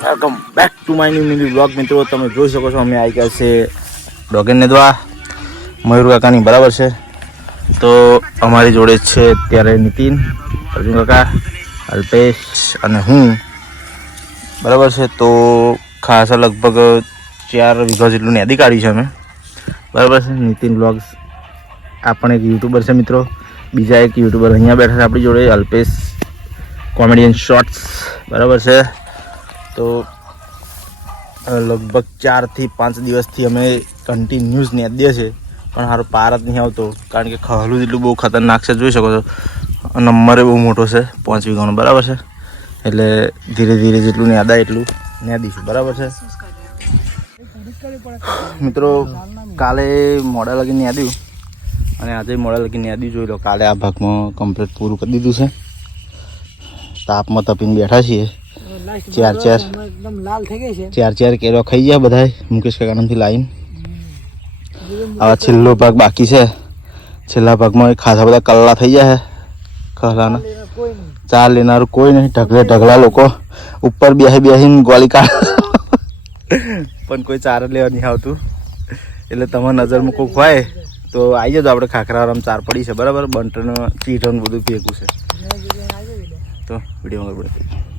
Welcome back to my new mini blog મિત્રો, તમે જોઈ શકો છો, અમે આવી ગયા છે ડોગેન દ્વા મયુર કાકાની બરાબર છે. તો અમારી જોડે છે અત્યારે નીતિન, અર્જુન કાકા, અલ્પેશ અને હું. બરાબર છે, તો ખાસ લગભગ ચાર વીઘા જેટલું નેદી કાઢ્યું છે અમે. બરાબર છે, નીતિન બ્લોગ્સ આ પણ એક યુટ્યુબર છે, મિત્રો. બીજા એક યુટ્યુબર અહીંયા બેઠા છે આપણી જોડે, અલ્પેશ. કોમેડિયન શોર્ટ્સ બરાબર છે. તો લગભગ ચારથી પાંચ દિવસથી અમે કન્ટિન્યુઅસ નેદીએ છીએ પણ સારું પાર જ નહીં આવતો, કારણ કે ખહલું જેટલું બહુ ખતરનાક છે, જોઈ શકો છો. નંબરે બહુ મોટો છે, પાંચ વીઘાનો, બરાબર છે? એટલે ધીરે ધીરે જેટલું નેદાય એટલું નેદીશું બરાબર છે? મિત્રો, કાલે મોડા લગી નેદ્યું અને આજે મોડા લગી નેદ્યું જોઈ લો, કાલે આ ભાગમાં કમ્પ્લીટ પૂરું કરી દીધું છે. તાપમાં તપીને બેઠા છીએ. ચાર ચાર. એકદમ લાલ થઈ ગઈ છે. ચાર ચાર કેરો ખાઈ ગયા બધા મુકેશ કાકાનાથી લાઈન. આવા છેલ્લો ભાગ બાકી છે. છેલ્લા ભાગમાં ખાસા બધા કલ્લા થઈ ગયા છે. ખલાના ચાર લેનારું કોઈ નહીં. ઢગલે ઢગલા લોકો. ઉપર બેસી બેસીને ગોળી કાઢ પણ કોઈ ચાર લેવા નહીં આવતું. એટલે તમારી નજરમાં કોઈક હોય તો આવી જજો આપણે ખાખરાવાળામાં ચાર પડી છે. બરાબર? બંટનો ચીઠનું બધું ભેગું છે. તો વિડીયોમાં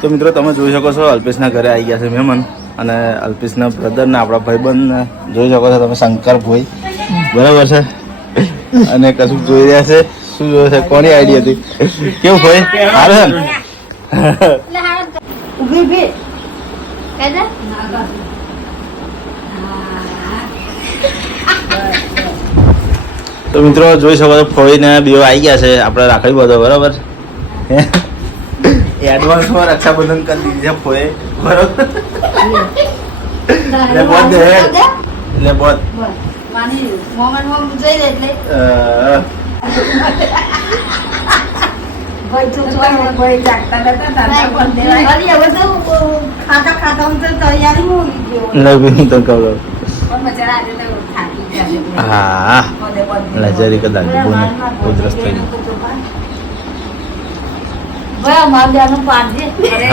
તો મિત્રો તમે જોઈ શકો છો અલ્પેશના ઘરે આવી ગયા છે મહેમાન અને અલ્પેશના બ્રધર ને આપણા ભાઈબંધ જોઈ શકો છો તમે શંકર ભાઈ. બરાબર છે? અને કશું જોઈ રહ્યા છે. શું જોયે છે? કોની આઈડિયા હતી? કેવું ભાઈ? હારે છે તો મિત્રો જોઈ શકો છો ફોઈને બીઓ આવી ગયા છે. આપણે રાખડી બધો બરાબર એડવાન્સમાં રક્ષાબંધન કરી દીધી છે ફોએ. બરોબર. એટલે બોત દે એટલે બોલ માની મોમન મોમ જોઈ લે એટલે. ભાઈ તો જોઈ ભાઈ જાગતા નતા તાતા પણ દેવાય. અલી હવે તો ખાતા ખાતા હું તો તૈયારી હું ગયો. હું તને કહું પણ મચાડા આજે તો થાકી ગયા હા. બધે બધે કદાચ ઉધરસ થઈ. ભાઈ અમાર બેનું પાડજે. અરે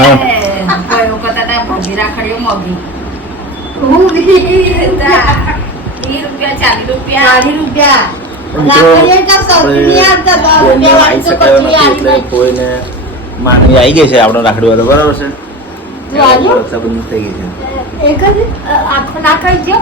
ભાઈ વખત આ ભાજી રાખડીઓ મોગી હું વીસ રૂપિયા. ચાલીસ રૂપિયા. ચાલીસ રૂપિયા. રૂપિયા આવી ગઈ છે આપણો રાખડી વાળો બરાબર છે? થઈ ગઈ છે. આખો નાખાઈ ગયો?